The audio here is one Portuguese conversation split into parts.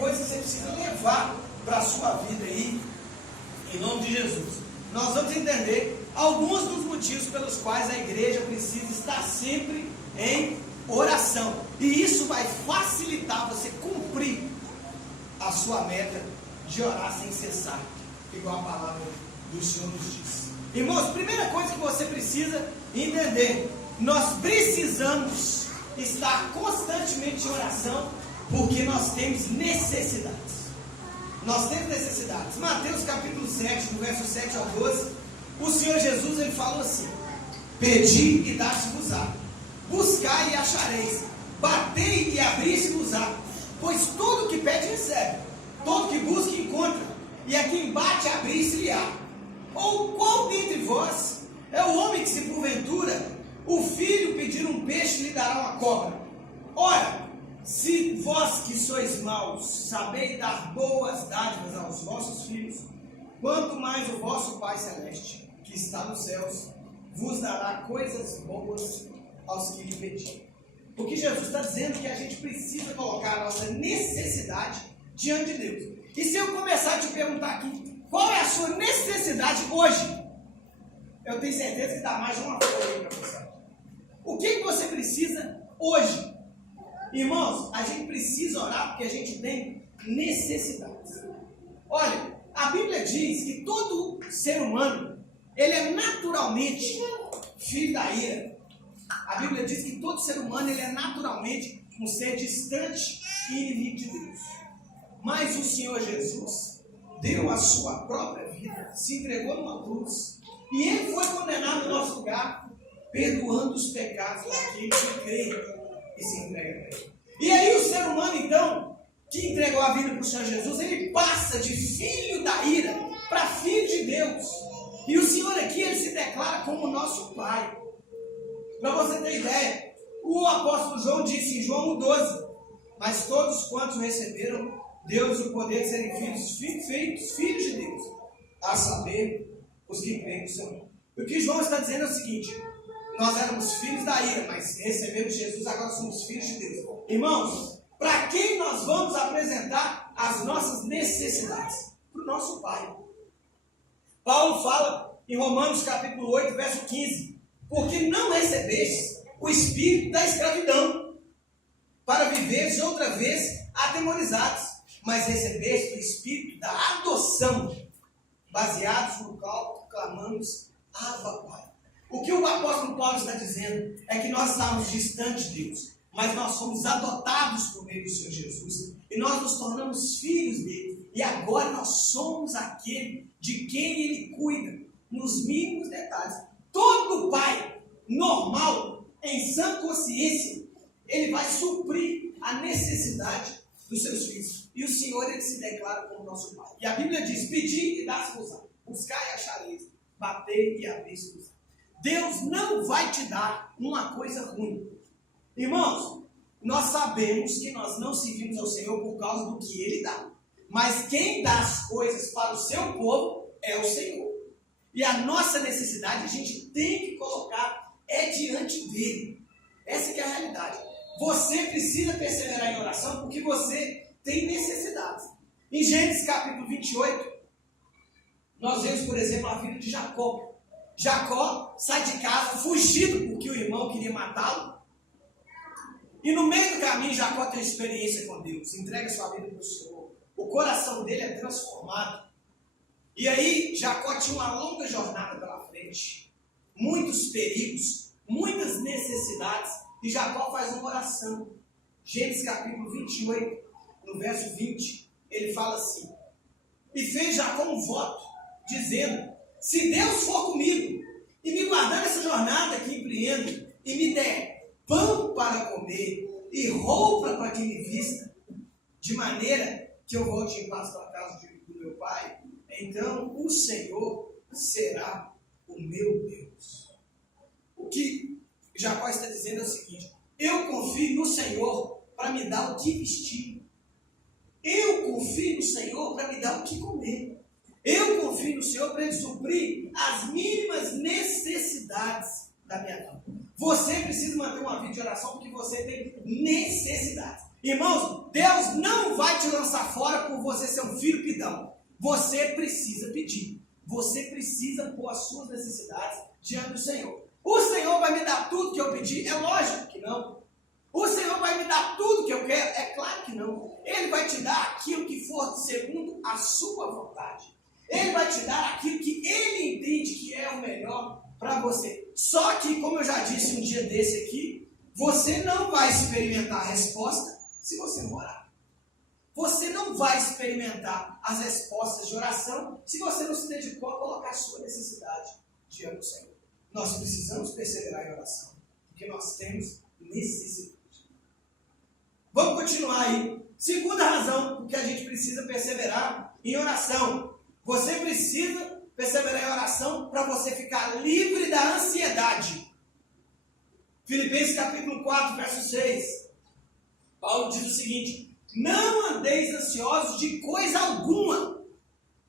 coisa que você precisa levar para a sua vida aí, em nome de Jesus. Nós vamos entender alguns dos motivos pelos quais a igreja precisa estar sempre em oração. E isso vai facilitar você cumprir a sua meta de orar sem cessar, igual a palavra do Senhor nos diz. Irmãos, primeira coisa que você precisa entender: nós precisamos estar constantemente em oração, porque nós temos necessidades. Nós temos necessidades. Mateus capítulo 7, do verso 7 ao 12, o Senhor Jesus ele falou assim: pedi e dar-se-vos-á, buscai e achareis, batei e abri-se-vos-á, pois todo que pede recebe, todo que busca encontra, e a quem bate abrir-se-lhe-á. Ou qual dentre vós é o homem que, se porventura o filho pedir um peixe, lhe dará uma cobra? Ora, se vós que sois maus sabeis dar boas dádivas aos vossos filhos, quanto mais o vosso Pai Celeste, que está nos céus, vos dará coisas boas aos que lhe pedirem. O que Jesus está dizendo é que a gente precisa colocar a nossa necessidade diante de Deus. E se eu começar a te perguntar aqui, qual é a sua necessidade hoje? Eu tenho certeza que dá mais de uma folha aí para você. O que você precisa hoje? Irmãos, a gente precisa orar porque a gente tem necessidades. Olha, a Bíblia diz que todo ser humano, ele é naturalmente filho da ira. A Bíblia diz que todo ser humano, ele é naturalmente um ser distante e inimigo de Deus. Mas o Senhor Jesus deu a sua própria vida, se entregou numa cruz, e ele foi condenado no nosso lugar, perdoando os pecados daquele que crê e se entrega a ele. E aí o ser humano, então, que entregou a vida para o Senhor Jesus, ele passa de filho da ira para filho de Deus. E o Senhor aqui, ele se declara como nosso Pai. Para você ter ideia, o apóstolo João disse em João 1,12: mas todos quantos receberam, deu-lhes o poder de serem feitos filhos de Deus, a saber, os que creem no seu nome. O que João está dizendo é o seguinte: nós éramos filhos da ira, mas recebemos Jesus, agora somos filhos de Deus. Irmãos, para quem nós vamos apresentar as nossas necessidades? Para o nosso Pai. Paulo fala em Romanos capítulo 8, verso 15: porque não recebestes o espírito da escravidão, para viveres outra vez atemorizados, mas recebeste o espírito da adoção, baseados no qual clamamos: Abba, Pai. O que o apóstolo Paulo está dizendo é que nós estávamos distantes de Deus, mas nós fomos adotados por meio do Senhor Jesus, e nós nos tornamos filhos dele, e agora nós somos aquele de quem ele cuida, nos mínimos detalhes. Todo pai normal, em sã consciência, ele vai suprir a necessidade dos seus filhos, e o Senhor, ele se declara como nosso Pai. E a Bíblia diz: pedi e dá-se-vos-á, buscai e achareis, batei e abri-se-vos-á. Deus não vai te dar uma coisa ruim. Irmãos, nós sabemos que nós não servimos ao Senhor por causa do que Ele dá. Mas quem dá as coisas para o seu povo é o Senhor. E a nossa necessidade a gente tem que colocar diante dEle. Essa que é a realidade. Você precisa perseverar em oração porque você tem necessidades. Em Gênesis capítulo 28, nós vemos, por exemplo, a vida de Jacó. Jacó sai de casa fugido porque o irmão queria matá-lo. E no meio do caminho, Jacó tem experiência com Deus, entrega sua vida para o Senhor. O coração dele é transformado. E aí, Jacó tinha uma longa jornada pela frente, muitos perigos, muitas necessidades, e Jacó faz uma oração. Gênesis capítulo 28, no verso 20, ele fala assim: e fez Jacó um voto, dizendo: se Deus for comigo, e me guardar nessa jornada que empreendo, e me der pão para comer, e roupa para que me vista, de maneira que eu volte em paz para a casa do meu pai, então o Senhor será o meu Deus. O que Jacó está dizendo é o seguinte: eu confio no Senhor para me dar o que vestir. Eu confio no Senhor para me dar o que comer. Eu confio no Senhor para Ele suprir as mínimas necessidades da minha vida. Você precisa manter uma vida de oração porque você tem necessidades. Irmãos, Deus não vai te lançar fora por você ser um filho pidão. Você precisa pedir. Você precisa pôr as suas necessidades diante do Senhor. O Senhor vai me dar tudo que eu pedi? É lógico que não. O Senhor vai me dar tudo que eu quero? É claro que não. Ele vai te dar aquilo que for segundo a sua vontade. Ele vai te dar aquilo que Ele entende que é o melhor para você. Só que, como eu já disse um dia desse aqui, você não vai experimentar a resposta se você não orar. Você não vai experimentar as respostas de oração se você não se dedicou a colocar a sua necessidade diante do Senhor. Nós precisamos perseverar em oração, porque nós temos necessidade. Vamos continuar aí. Segunda razão por que a gente precisa perseverar em oração. Você precisa perseverar em oração para você ficar livre da ansiedade. Filipenses capítulo 4, verso 6. Paulo diz o seguinte: não andeis ansiosos de coisa alguma.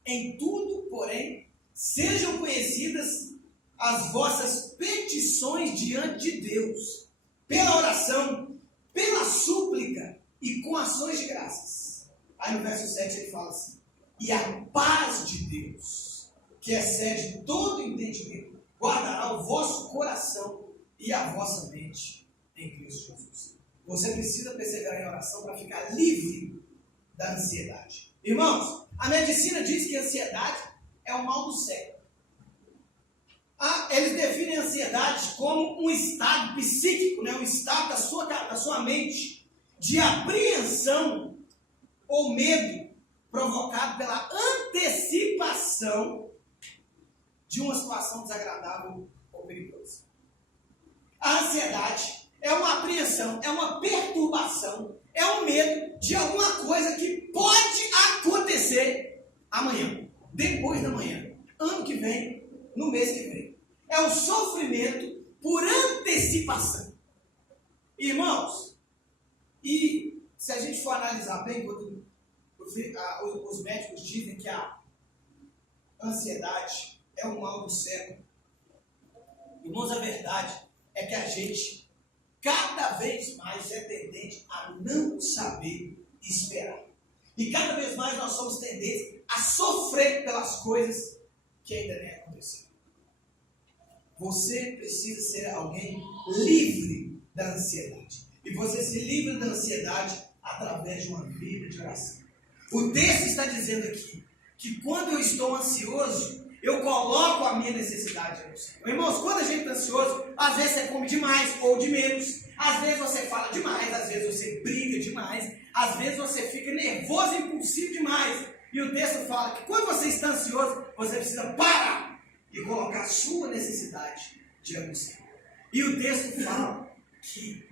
Em tudo, porém, sejam conhecidas as vossas petições diante de Deus, pela oração, pela súplica e com ações de graças. Aí no verso 7 ele fala assim: e a paz de Deus, que excede todo entendimento, guardará o vosso coração e a vossa mente em Cristo Jesus. Você precisa perseverar em oração para ficar livre da ansiedade. Irmãos, a medicina diz que a ansiedade é o mal do século. Eles definem a ansiedade como um estado psíquico, um estado da sua mente de apreensão ou medo provocado pela antecipação de uma situação desagradável ou perigosa. A ansiedade é uma apreensão, é uma perturbação, é um medo de alguma coisa que pode acontecer amanhã, depois da manhã, ano que vem, no mês que vem. É o sofrimento por antecipação. Irmãos, e se a gente for analisar bem, quando os médicos dizem que a ansiedade é o mal do século, irmãos, a verdade é que a gente cada vez mais é tendente a não saber esperar. E cada vez mais nós somos tendentes a sofrer pelas coisas que ainda nem aconteceram. Você precisa ser alguém livre da ansiedade. E você se livra da ansiedade através de uma vida de oração. O texto está dizendo aqui que quando eu estou ansioso, eu coloco a minha necessidade no Senhor. Irmãos, quando a gente está ansioso, às vezes você come demais ou de menos, às vezes você fala demais, às vezes você briga demais, às vezes você fica nervoso e impulsivo demais. E o texto fala que quando você está ansioso, você precisa parar e colocar a sua necessidade diante do Senhor. E o texto fala que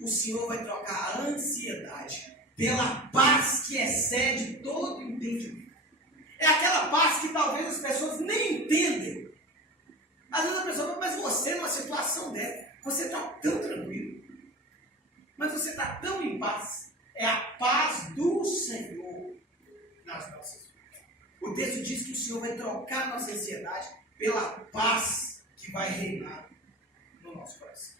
o Senhor vai trocar a ansiedade pela paz que excede todo entendimento. É aquela paz que talvez as pessoas nem entendem. Às vezes a pessoa fala, mas você numa situação dessa, você está tão tranquilo, mas você está tão em paz. É a paz do Senhor nas nossas vidas. O texto diz que o Senhor vai trocar nossa ansiedade pela paz que vai reinar no nosso coração.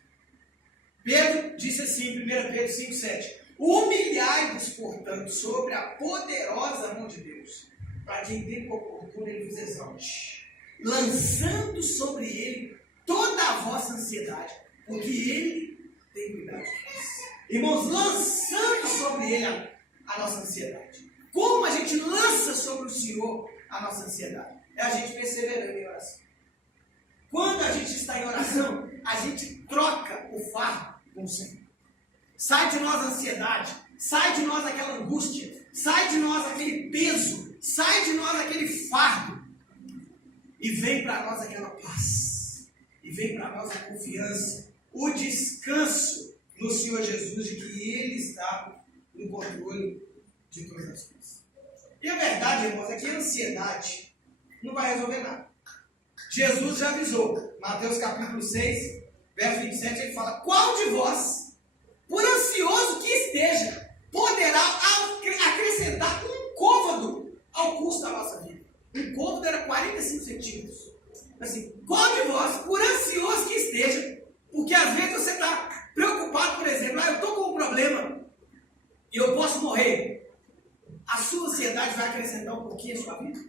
Pedro disse assim, 1 Pedro 5,7: humilhai-vos, portanto, sobre a poderosa mão de Deus, para que em tempo oportuno ele vos exalte, lançando sobre ele toda a vossa ansiedade, porque ele tem cuidado de nós. Irmãos, lançando sobre ele a nossa ansiedade. Como a gente lança sobre o Senhor a nossa ansiedade? É a gente perseverando em oração. Quando a gente está em oração, a gente troca o fardo com o Senhor. Sai de nós a ansiedade, sai de nós aquela angústia, sai de nós aquele peso, sai de nós aquele fardo, e vem para nós aquela paz, e vem para nós a confiança, o descanso no Senhor Jesus, de que Ele está no controle de todas as coisas. E a verdade, irmãos, é que a ansiedade não vai resolver nada. Jesus já avisou, Mateus capítulo 6, verso 27, ele fala: qual de vós, por ansioso que esteja, poderá acrescentar um côvado ao curso da nossa vida? Um côvado era 45 centímetros. Assim, qual de vós, por ansioso que esteja, porque às vezes você está preocupado, por exemplo, eu estou com um problema, e eu posso morrer, a sua ansiedade vai acrescentar um pouquinho à sua vida?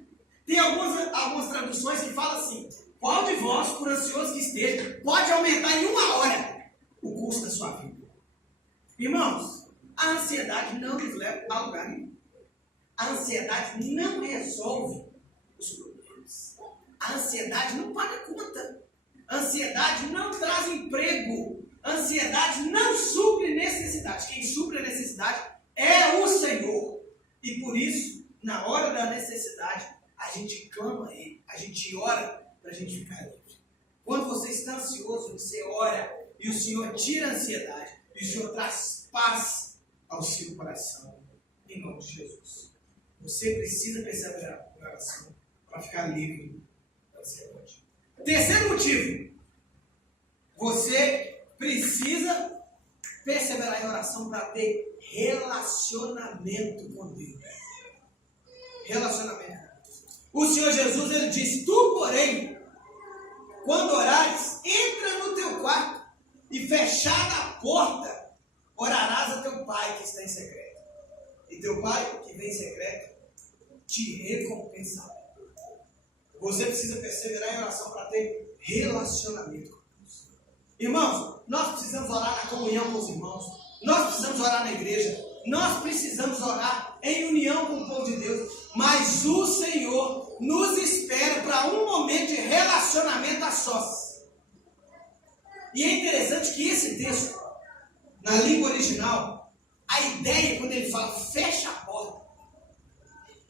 Tem algumas traduções que falam assim: qual de vós, por ansioso que esteja, pode aumentar em 1 hora o custo da sua vida? Irmãos, a ansiedade não nos leva a lugar nenhum. A ansiedade não resolve os problemas. A ansiedade não paga conta. A ansiedade não traz emprego. A ansiedade não supre necessidade. Quem supre a necessidade é o Senhor. E por isso, na hora da necessidade, a gente clama a Ele. A gente ora para a gente ficar livre. Quando você está ansioso, você ora e o Senhor tira a ansiedade. E o Senhor traz paz ao seu coração. Em nome de Jesus. Você precisa perseverar na oração para ficar livre da ansiedade. Terceiro motivo. Você precisa perseverar em oração para ter relacionamento com Deus. Relacionamento com Deus. O Senhor Jesus, Ele disse: tu, porém, quando orares, entra no teu quarto e fechada a porta, orarás a teu Pai que está em secreto. E teu Pai que vem em secreto te recompensará. Você precisa perseverar em oração para ter relacionamento com Deus. Irmãos, nós precisamos orar na comunhão com os irmãos. Nós precisamos orar na igreja. Nós precisamos orar em união com o povo de Deus. Mas o Senhor nos espera para um momento de relacionamento a sós. E é interessante que esse texto, na língua original, a ideia, quando ele fala fecha a porta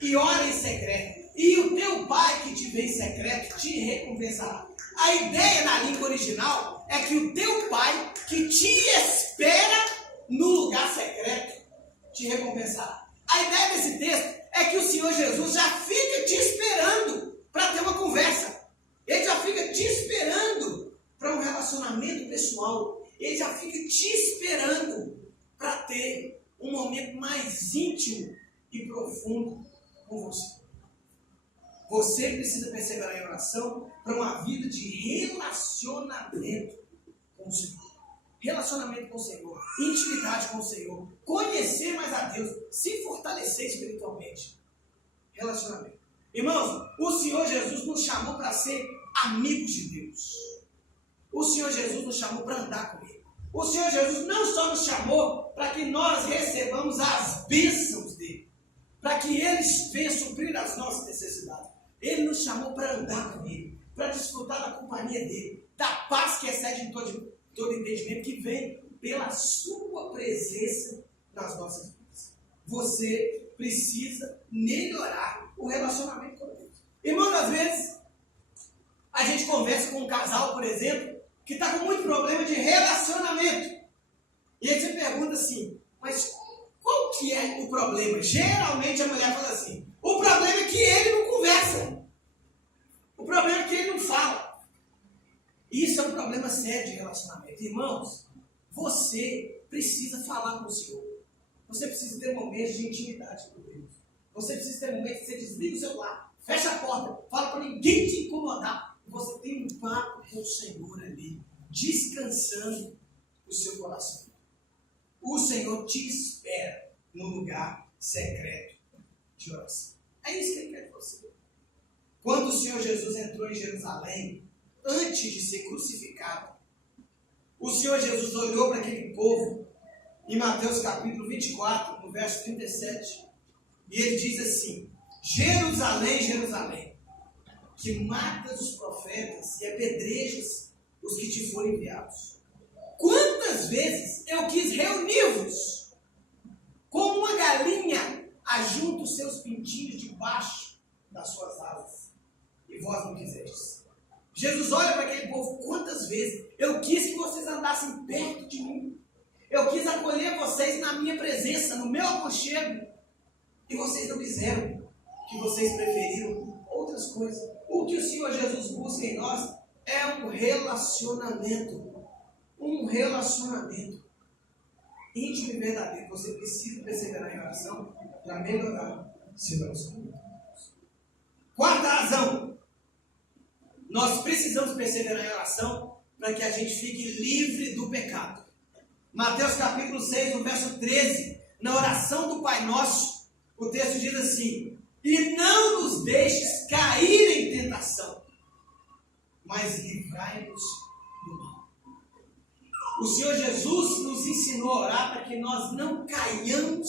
e ora em secreto, e o teu Pai que te vê em secreto te recompensará. A ideia na língua original é que o teu Pai que te espera no lugar secreto te recompensará. A ideia desse texto é que o Senhor Jesus já fica te esperando para ter uma conversa. Ele já fica te esperando para um relacionamento pessoal. Ele já fica te esperando para ter um momento mais íntimo e profundo com você. Você precisa perseverar em oração para uma vida de relacionamento com o Senhor. Relacionamento com o Senhor, intimidade com o Senhor, conhecer mais a Deus, se fortalecer espiritualmente. Relacionamento. Irmãos, o Senhor Jesus nos chamou para ser amigos de Deus. O Senhor Jesus nos chamou para andar com Ele. O Senhor Jesus não só nos chamou para que nós recebamos as bênçãos dEle, para que Ele venha suprir as nossas necessidades. Ele nos chamou para andar com Ele, para desfrutar da companhia dEle, da paz que excede todo entendimento, que vem pela sua presença nas nossas vidas. Você precisa melhorar o relacionamento com Deus. Irmão, às vezes, a gente conversa com um casal, por exemplo, que está com muito problema de relacionamento. E aí você pergunta assim, mas qual que é o problema? Geralmente a mulher fala assim, o problema é que ele não conversa. O problema é que ele não fala. Isso é um problema sério de relacionamento. Irmãos, você precisa falar com o Senhor. Você precisa ter momentos de intimidade com Deus. Você precisa ter momentos que você desliga o celular, fecha a porta, fala para ninguém te incomodar. Você tem um papo com o Senhor ali, descansando o seu coração. O Senhor te espera no lugar secreto de oração. É isso que Ele quer de você. Quando o Senhor Jesus entrou em Jerusalém, antes de ser crucificado, o Senhor Jesus olhou para aquele povo, em Mateus capítulo 24, no verso 37, e Ele diz assim, Jerusalém, Jerusalém, que matas os profetas e apedrejas os que te foram enviados. Quantas vezes eu quis reunir-vos, como uma galinha ajunta os seus pintinhos debaixo das suas asas, e vós não quisestes. Jesus olha para aquele povo, quantas vezes eu quis que vocês andassem perto de mim. Eu quis acolher vocês na minha presença, no meu aconchego, e vocês não quiseram, que vocês preferiram outras coisas. O que o Senhor Jesus busca em nós é um relacionamento. Um relacionamento íntimo e verdadeiro. Você precisa perseverar em oração para melhorar seu relacionamento. Quarta razão. Nós precisamos perseverar em oração para que a gente fique livre do pecado. Mateus capítulo 6, no verso 13, na oração do Pai Nosso, o texto diz assim: e não nos deixes cair em tentação, mas livrai-nos do mal. O Senhor Jesus nos ensinou a orar para que nós não caiamos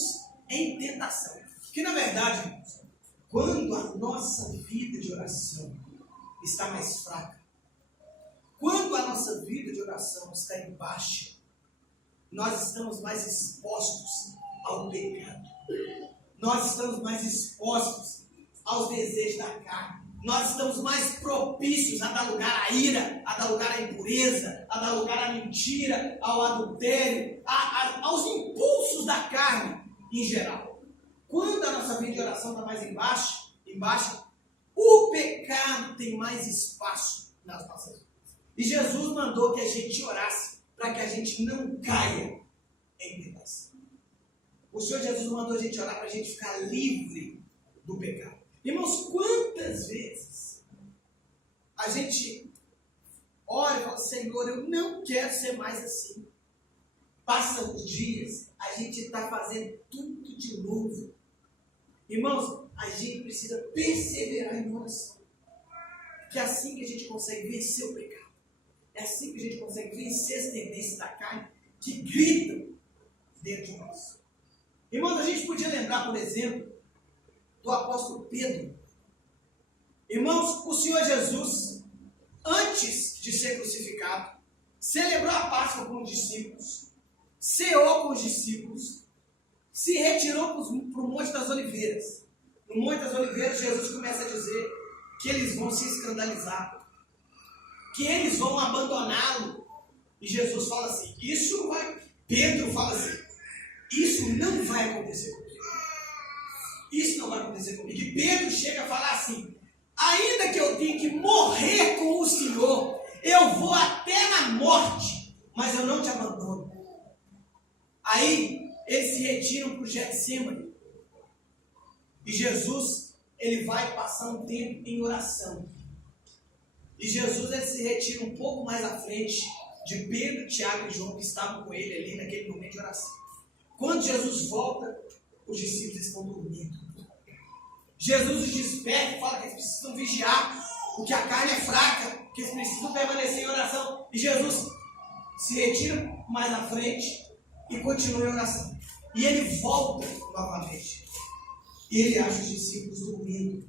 em tentação. Que na verdade, irmãos, quando a nossa vida de oração está mais fraca, quando a nossa vida de oração está em baixa, nós estamos mais expostos ao pecado. Nós estamos mais expostos aos desejos da carne. Nós estamos mais propícios a dar lugar à ira, a dar lugar à impureza, a dar lugar à mentira, ao adultério, aos impulsos da carne em geral. Quando a nossa vida de oração está mais embaixo, o pecado tem mais espaço nas nossas vidas. E Jesus mandou que a gente orasse para que a gente não caia em tentação. O Senhor Jesus mandou a gente orar para a gente ficar livre do pecado. Irmãos, quantas vezes a gente ora e fala: Senhor, eu não quero ser mais assim. Passam os dias, a gente está fazendo tudo de novo. Irmãos, a gente precisa perseverar em oração. Que é assim que a gente consegue vencer o pecado. É assim que a gente consegue vencer as tendências da carne que gritam dentro de nós. Irmãos, a gente podia lembrar, por exemplo, do apóstolo Pedro. Irmãos, o Senhor Jesus, antes de ser crucificado, celebrou a Páscoa com os discípulos, ceou com os discípulos, se retirou para o Monte das Oliveiras. No Monte das Oliveiras, Jesus começa a dizer que eles vão se escandalizar, que eles vão abandoná-lo. E Jesus fala assim: isso não vai. Pedro fala assim: isso não vai acontecer comigo. Isso não vai acontecer comigo. E Pedro chega a falar assim: ainda que eu tenha que morrer com o Senhor, eu vou até na morte, mas eu não te abandono. Aí eles se retiram para o Getsêmani. E Jesus, ele vai passar um tempo em oração. E Jesus, ele se retira um pouco mais à frente de Pedro, Tiago e João, que estavam com ele ali naquele momento de oração. Quando Jesus volta, os discípulos estão dormindo. Jesus os desperta e fala que eles precisam vigiar, porque a carne é fraca, que eles precisam permanecer em oração. E Jesus se retira mais à frente e continua em oração. E ele volta novamente. E ele acha os discípulos dormindo.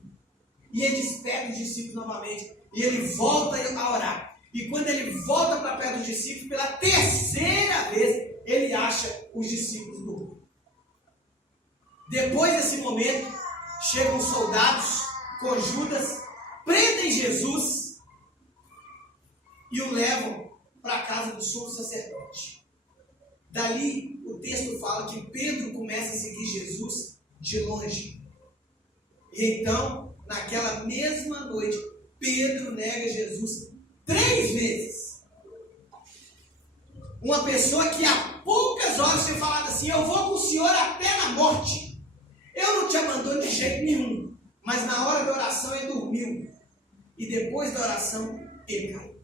E ele desperta os discípulos novamente. E ele volta a orar. E quando ele volta para perto dos discípulos, pela terceira vez, ele acha os discípulos dormindo. Depois desse momento, chegam os soldados com Judas, prendem Jesus e o levam para a casa do sumo sacerdote. Dali, o texto fala que Pedro começa a seguir Jesus de longe. E então, naquela mesma noite, Pedro nega Jesus 3 vezes. Uma pessoa que há poucas horas tinha falado assim: eu vou com o Senhor até na morte. Eu não te abandono de jeito nenhum. Mas na hora da oração ele dormiu. E depois da oração ele caiu.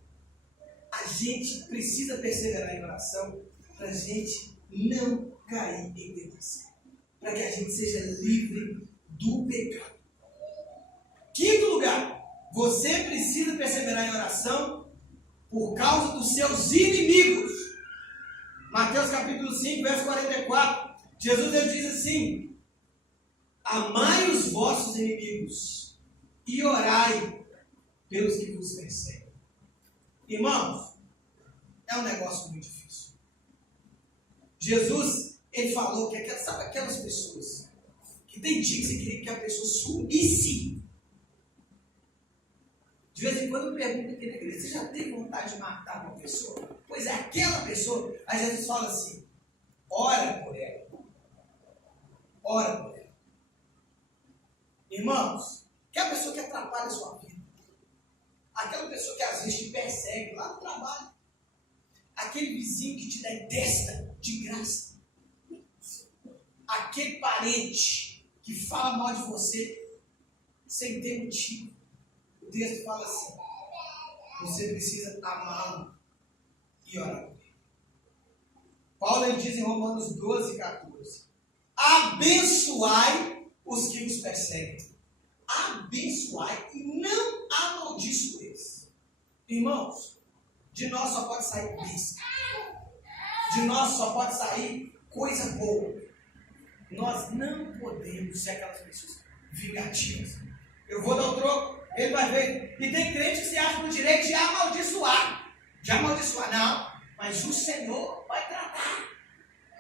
A gente precisa perseverar em oração para a gente não cair em tentação. Para que a gente seja livre do pecado. Quinto lugar, você precisa perseverar em oração por causa dos seus inimigos. Mateus capítulo 5, verso 44. Jesus, ele diz assim: amai os vossos inimigos e orai pelos que vos perseguem. Irmãos, é um negócio muito difícil. Jesus, ele falou que sabe aquelas pessoas que tem dia que você queria que a pessoa sumisse. De vez em quando eu pergunto aqui na igreja: você já teve vontade de matar uma pessoa? Pois é, aquela pessoa. Aí Jesus fala assim: ora por ela. Ora por ela. Irmãos, aquela pessoa que atrapalha a sua vida, aquela pessoa que às vezes te persegue lá no trabalho, aquele vizinho que te detesta de graça, aquele parente que fala mal de você sem ter motivo. O texto fala assim: você precisa amá-lo e orar por ele. Paulo, ele diz em Romanos 12, 14: abençoai os que nos perseguem. Abençoai e não amaldiçoeis. Irmãos, de nós só pode sair bênção. De nós só pode sair coisa boa. Nós não podemos ser aquelas pessoas vingativas. Eu vou dar o troco, ele vai ver. E tem crente que se acha no direito de amaldiçoar. De amaldiçoar, não. Mas o Senhor vai tratar.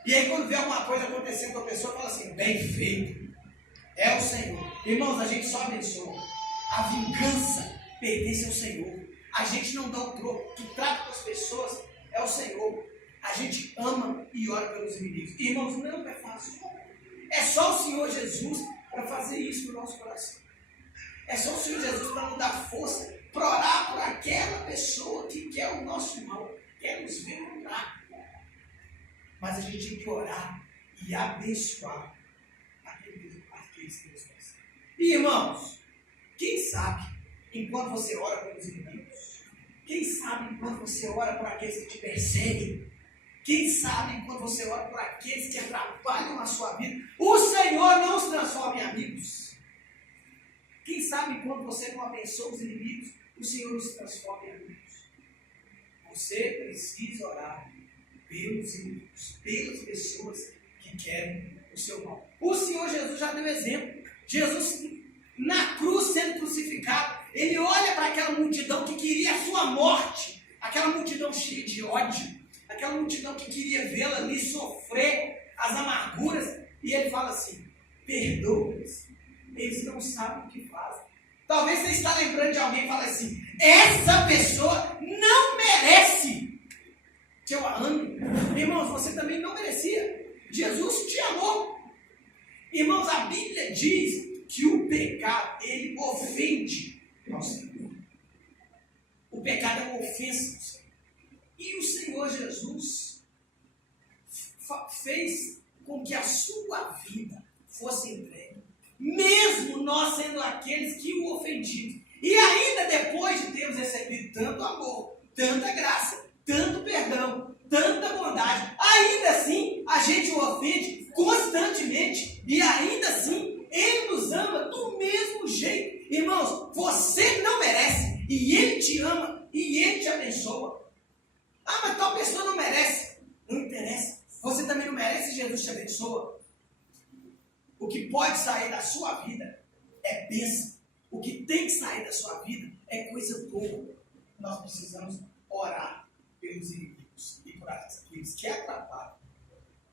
E aí quando vê alguma coisa acontecendo com a pessoa, fala assim, bem feito. É o Senhor. Irmãos, a gente só abençoa. A vingança pertence ao Senhor. A gente não dá o troco. Que trata com as pessoas é o Senhor. A gente ama e ora pelos inimigos. Irmãos, não é fácil. É só o Senhor Jesus para fazer isso no nosso coração. É só o Senhor Jesus para nos dar força para orar por aquela pessoa que quer o nosso mal, quer nos ver lutar. Mas a gente tem que orar e abençoar aqueles que nos perseguem. E irmãos, quem sabe, enquanto você ora pelos inimigos, quem sabe enquanto você ora por aqueles que te perseguem, quem sabe enquanto você ora por aqueles que atrapalham a sua vida, o Senhor não os transforma em amigos. Quem sabe enquanto você não abençoa os inimigos, o Senhor os transforma em amigos. Você precisa orar pelos inimigos, pelas pessoas que querem o seu mal. O Senhor Jesus já deu exemplo. Jesus, na cruz sendo crucificado, ele olha para aquela multidão que queria a sua morte, aquela multidão cheia de ódio, aquela multidão que queria vê-la ali sofrer as amarguras, e ele fala assim, perdoa-os, eles não sabem o que fazem. Talvez você está lembrando de alguém e fale assim, essa pessoa não merece que eu a ame. Irmãos, você também não merecia. Jesus te amou. Irmãos, a Bíblia diz que o pecado, ele ofende ao Senhor. O pecado é uma ofensa ao Senhor. E o Senhor Jesus fez com que a sua vida fosse entregue, mesmo nós sendo aqueles que o ofendiam. E ainda depois de termos recebido tanto amor, tanta graça, tanto perdão, tanta bondade, ainda assim a gente o ofende constantemente e ainda assim ele nos ama do mesmo jeito. Irmãos, você não merece e ele te ama e ele te abençoa. Ah, mas tal pessoa não merece. Não interessa. Você também não merece e Jesus te abençoa. O que pode sair da sua vida é bênção. O que tem que sair da sua vida é coisa boa. Nós precisamos orar pelos inimigos e por aqueles que atrapalham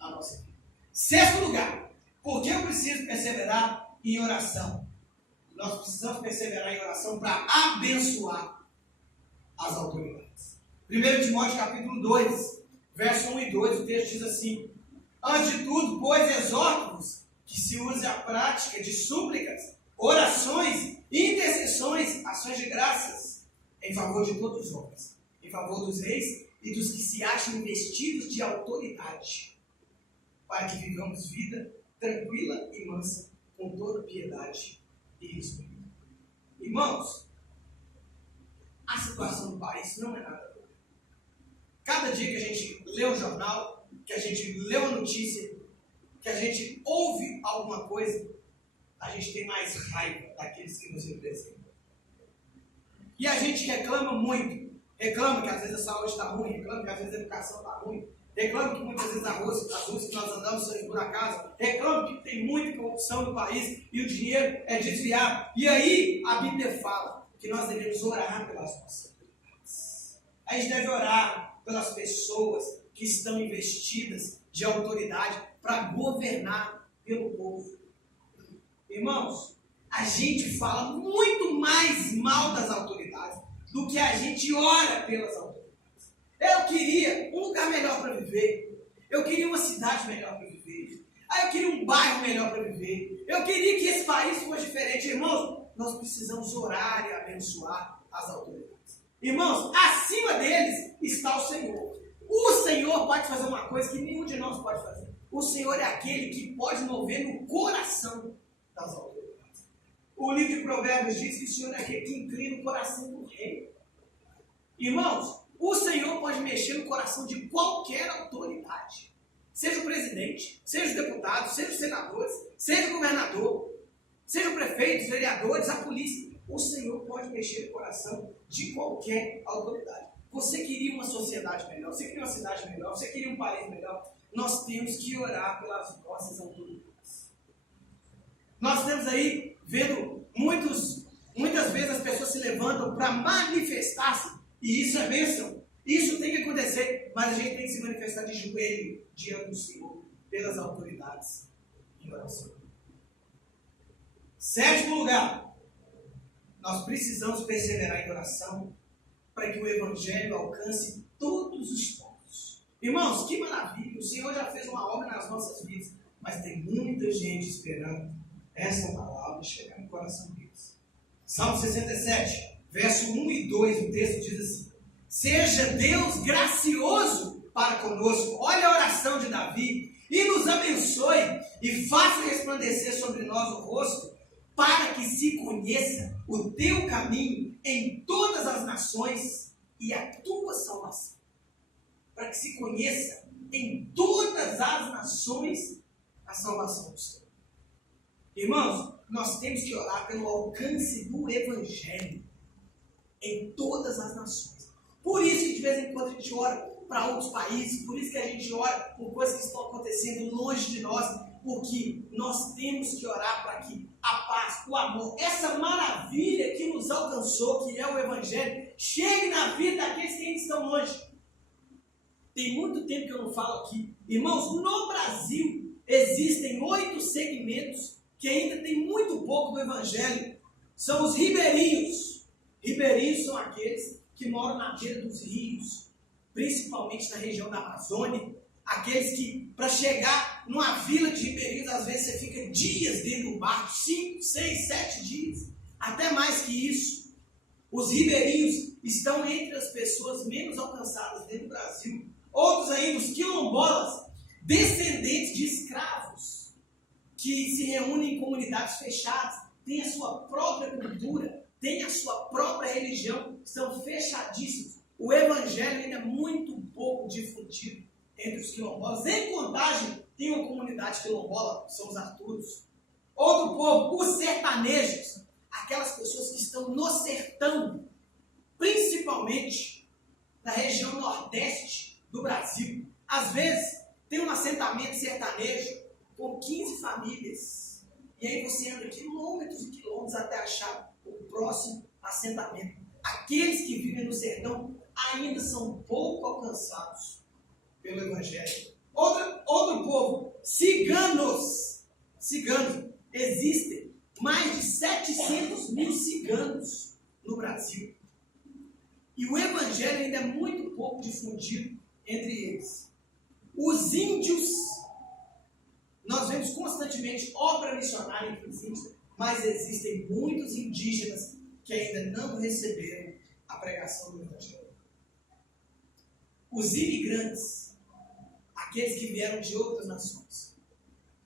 a nossa vida. Sexto lugar, por que eu preciso perseverar em oração? Nós precisamos perseverar em oração para abençoar as autoridades. 1 Timóteo capítulo 2, verso 1 e 2, o texto diz assim, antes de tudo, pois exorto-vos que se use a prática de súplicas, orações, intercessões, ações de graças, em favor de todos os homens, em favor dos reis e dos que se acham investidos de autoridade, para que vivamos vida tranquila e mansa, com toda piedade e respeito. Irmãos, a situação do país não é nada boa. Cada dia que a gente lê o jornal, que a gente lê uma notícia, que a gente ouve alguma coisa, a gente tem mais raiva daqueles que nos representam. E a gente reclama muito. Reclama que às vezes a saúde está ruim, reclama que às vezes a educação está ruim, reclama que muitas vezes as ruas que nós andamos são por acaso, reclama que tem muita corrupção no país e o dinheiro é desviado. E aí a Bíblia fala que nós devemos orar pelas nossas autoridades. A gente deve orar pelas pessoas que estão investidas de autoridade para governar pelo povo. Irmãos, a gente fala muito mais mal das autoridades do que a gente ora pelas autoridades. Eu queria um lugar melhor para viver. Eu queria uma cidade melhor para viver. Eu queria um bairro melhor para viver. Eu queria que esse país fosse diferente. Irmãos, nós precisamos orar e abençoar as autoridades. Irmãos, acima deles está o Senhor. O Senhor pode fazer uma coisa que nenhum de nós pode fazer. O Senhor é aquele que pode mover no coração das autoridades. O livro de Provérbios diz que o Senhor é aquele que inclina o coração do rei. Irmãos, o Senhor pode mexer no coração de qualquer autoridade. seja o presidente, seja os deputados, seja os senadores, seja o governador, seja o prefeito, os vereadores, a polícia. O Senhor pode mexer no coração de qualquer autoridade. Você queria uma sociedade melhor, você queria uma cidade melhor, você queria um país melhor. Nós temos que orar pelas nossas autoridades. Nós temos aí, vendo muitas vezes as pessoas se levantam para manifestar-se, e isso é bênção. Isso tem que acontecer, mas a gente tem que se manifestar de joelho diante do Senhor, pelas autoridades em oração. Sétimo lugar, nós precisamos perseverar em oração para que o Evangelho alcance todos os povos. Irmãos, que maravilha! O Senhor já fez uma obra nas nossas vidas, mas tem muita gente esperando essa palavra chegar no coração deles. Salmo 67, verso 1 e 2, o texto diz assim: seja Deus gracioso para conosco. Olha a oração de Davi. E nos abençoe e faça resplandecer sobre nós o rosto, para que se conheça o teu caminho em todas as nações e a tua salvação. Para que se conheça em todas as nações a salvação do Senhor. Irmãos, nós temos que orar pelo alcance do Evangelho em todas as nações. Por isso que de vez em quando a gente ora para outros países, por isso que a gente ora por coisas que estão acontecendo longe de nós, porque nós temos que orar para que a paz, o amor, essa maravilha que nos alcançou, que é o Evangelho, chegue na vida daqueles que ainda estão longe. Tem muito tempo que eu não falo aqui. Irmãos, no Brasil existem 8 segmentos que ainda tem muito pouco do Evangelho. São os ribeirinhos. Ribeirinhos são aqueles que moram na beira dos rios, principalmente na região da Amazônia. Aqueles que, para chegar numa vila de ribeirinhos, às vezes você fica dias dentro do barco, 5, 6, 7 dias, até mais que isso. Os ribeirinhos estão entre as pessoas menos alcançadas dentro do Brasil. Outros ainda, os quilombolas, descendentes de escravos, que se reúnem em comunidades fechadas, têm a sua própria cultura, têm a sua própria religião, estão fechadíssimos. O Evangelho ainda é muito pouco difundido entre os quilombolas. Em Contagem tem uma comunidade quilombola, são os Arturos. Outro povo, os sertanejos, aquelas pessoas que estão no sertão, principalmente na região nordeste do Brasil. Às vezes tem um assentamento sertanejo com 15 famílias, e aí você anda quilômetros e quilômetros até achar o próximo assentamento. Aqueles que vivem no sertão ainda são pouco alcançados pelo Evangelho. Outro povo, ciganos. Ciganos. Existem mais de 700 mil ciganos no Brasil. E o Evangelho ainda é muito pouco difundido entre eles. Os índios, nós vemos constantemente obra missionária entre os índios, mas existem muitos indígenas que ainda não receberam a pregação do Evangelho. Os imigrantes, aqueles que vieram de outras nações.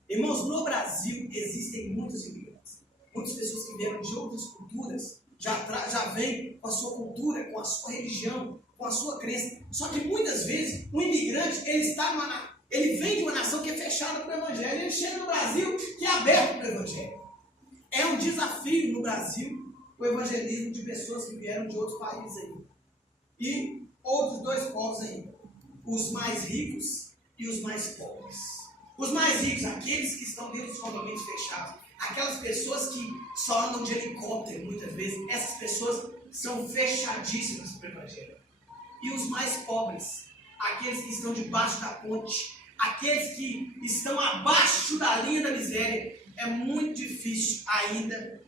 Irmãos, no Brasil existem muitos imigrantes. Muitas pessoas que vieram de outras culturas, já vêm com a sua cultura, com a sua religião, com a sua crença. Só que muitas vezes o imigrante, ele vem de uma nação que é fechada para o Evangelho. Ele chega no Brasil que é aberto para o Evangelho. É um desafio no Brasil o evangelismo de pessoas que vieram de outros países ainda. E outros 2 povos ainda. Os mais ricos e os mais pobres. Os mais ricos, aqueles que estão dentro dos condomínios fechados. Aquelas pessoas que só andam de helicóptero muitas vezes. Essas pessoas são fechadíssimas para o Evangelho. E os mais pobres, aqueles que estão debaixo da ponte, aqueles que estão abaixo da linha da miséria, é muito difícil ainda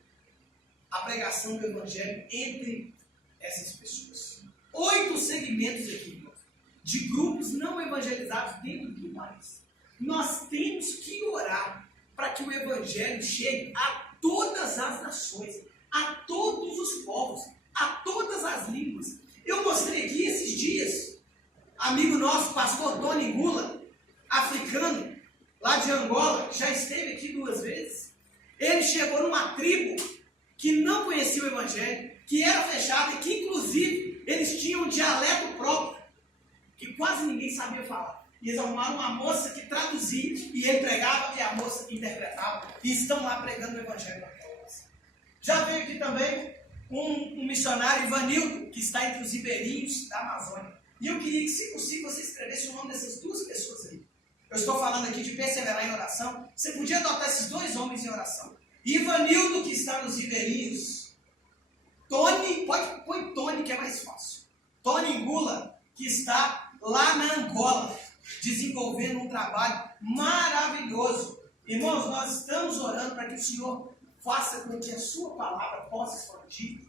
a pregação do Evangelho entre essas pessoas. 8 segmentos aqui, de grupos não evangelizados dentro do país. Nós temos que orar para que o Evangelho chegue a todas as nações, a todos os povos, a todas as línguas. Eu mostrei aqui esses dias, amigo nosso, pastor Tony Gula, africano, lá de Angola, já esteve aqui 2 vezes. Ele chegou numa tribo que não conhecia o Evangelho, que era fechada e que, inclusive, eles tinham um dialeto próprio, que quase ninguém sabia falar. E eles arrumaram uma moça que traduzia, e ele pregava, e a moça interpretava, e estão lá pregando o Evangelho para todos. Já veio aqui também um missionário, Ivanildo, que está entre os ribeirinhos da Amazônia. E eu queria que, se possível, você escrevesse o nome dessas duas pessoas aí. Eu estou falando aqui de perseverar em oração. Você podia adotar esses dois homens em oração. Ivanildo, que está nos ribeirinhos. Tony, põe Tony, que é mais fácil. Tony Ngula, que está lá na Angola, desenvolvendo um trabalho maravilhoso. Irmãos, nós estamos orando para que o Senhor faça com que a sua palavra possa expandir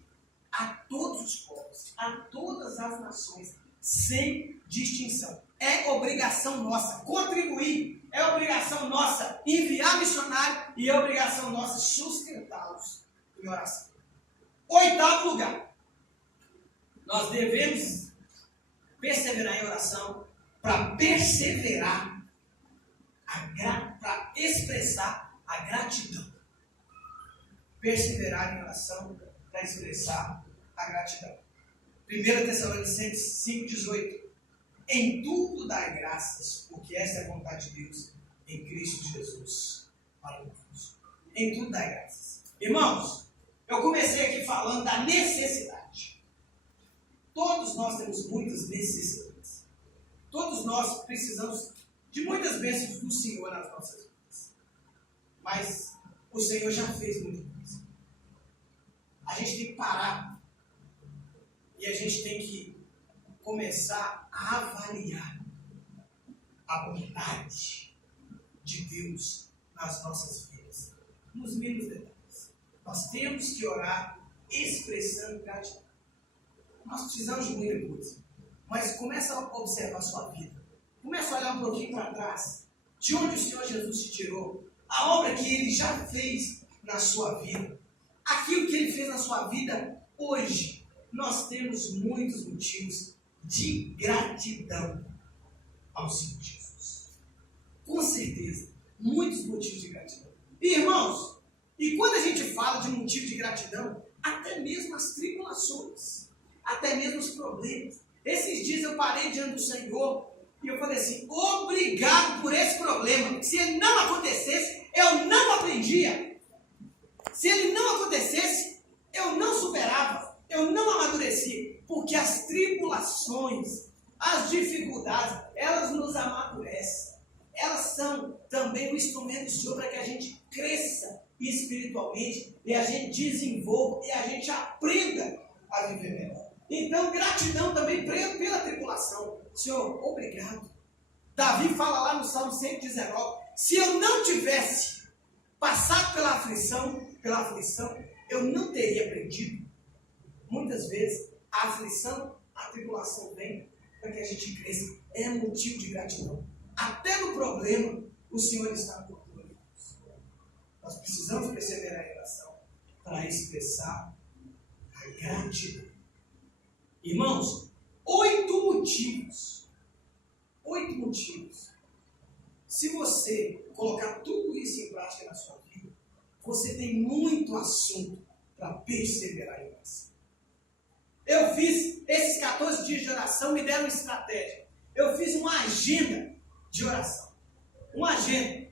a todos os povos, a todas as nações, sem distinção. É obrigação nossa contribuir, é obrigação nossa enviar missionário e é obrigação nossa sustentá-los em oração. 8º lugar, nós devemos perseverar em oração para perseverar, para expressar a gratidão. Perseverar em oração para expressar a gratidão. 1 Tessalonicenses 5,18. Em tudo dai graças, porque esta é a vontade de Deus em Cristo Jesus para nós. Em tudo dai graças. Irmãos, eu comecei aqui falando da necessidade. Todos nós temos muitas necessidades. Todos nós precisamos de muitas bênçãos do Senhor nas nossas vidas. Mas o Senhor já fez muita coisa. A gente tem que parar e a gente tem que começar a avaliar a bondade de Deus nas nossas vidas, nos mínimos detalhes. Nós temos que orar expressando gratidão. Nós precisamos de muita coisa, mas começa a observar a sua vida. Começa a olhar um pouquinho para trás, de onde o Senhor Jesus te tirou, a obra que Ele já fez na sua vida, aquilo que Ele fez na sua vida hoje. Nós temos muitos motivos de gratidão ao Senhor Jesus. Com certeza, muitos motivos de gratidão. E, irmãos, e quando a gente fala de motivo de gratidão, até mesmo as tribulações, até mesmo os problemas. Esses dias eu parei diante do Senhor e eu falei assim: obrigado por esse problema. Se ele não acontecesse, eu não aprendia. Se ele não acontecesse, eu não superava, eu não amadurecia. Porque as tribulações, as dificuldades, elas nos amadurecem. Elas são também um instrumento do Senhor para que a gente cresça espiritualmente e a gente desenvolva e a gente aprenda a viver melhor. Então, gratidão também pela tribulação. Senhor, obrigado. Davi fala lá no Salmo 119: se eu não tivesse passado pela aflição, eu não teria aprendido. Muitas vezes, a aflição, a tribulação vem para que a gente cresça. É motivo de gratidão. Até no problema, o Senhor está no controle. Nós precisamos perseverar em oração para expressar a gratidão. Irmãos, 8 motivos. 8 motivos. Se você colocar tudo isso em prática na sua vida, você tem muito assunto para perseverar em oração. Eu fiz esses 14 dias de oração, me deram uma estratégia. Eu fiz uma agenda de oração. Uma agenda.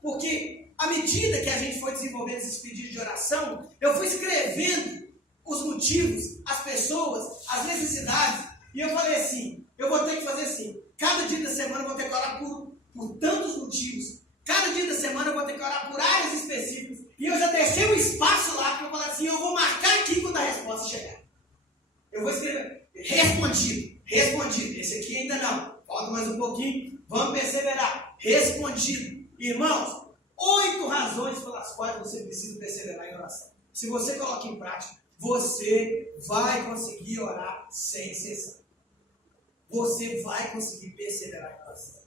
Porque à medida que a gente foi desenvolvendo esses pedidos de oração, eu fui escrevendo os motivos, as pessoas, as necessidades. E eu falei assim: eu vou ter que fazer assim. Cada dia da semana eu vou ter que orar por tantos motivos. Cada dia da semana eu vou ter que orar por áreas específicas. E eu já deixei um espaço lá para eu falar assim: eu vou marcar aqui quando a resposta chegar. Eu vou escrever respondido. Esse aqui ainda não. Falta mais um pouquinho. Vamos perseverar. Respondido. Irmãos, 8 razões pelas quais você precisa perseverar em oração. Se você coloca em prática, você vai conseguir orar sem cessar. Você vai conseguir perseverar em oração.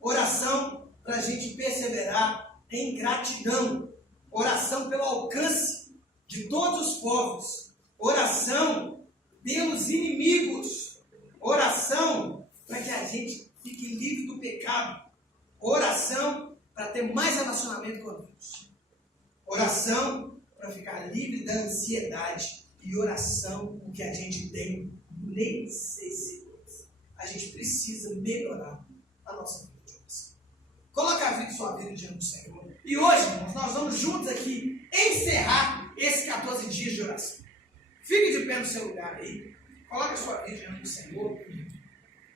Oração para a gente perseverar em gratidão. Oração pelo alcance de todos os povos. Oração pelos inimigos. Oração para que a gente fique livre do pecado. Oração para ter mais relacionamento com Deus. Oração para ficar livre da ansiedade. E oração porque a gente tem necessidades. A gente precisa melhorar a nossa vida de oração. Coloca a sua vida diante do Senhor. E hoje, irmãos, nós vamos juntos aqui encerrar esses 14 dias de oração. Fique de pé no seu lugar aí. Coloque a sua vida diante do Senhor.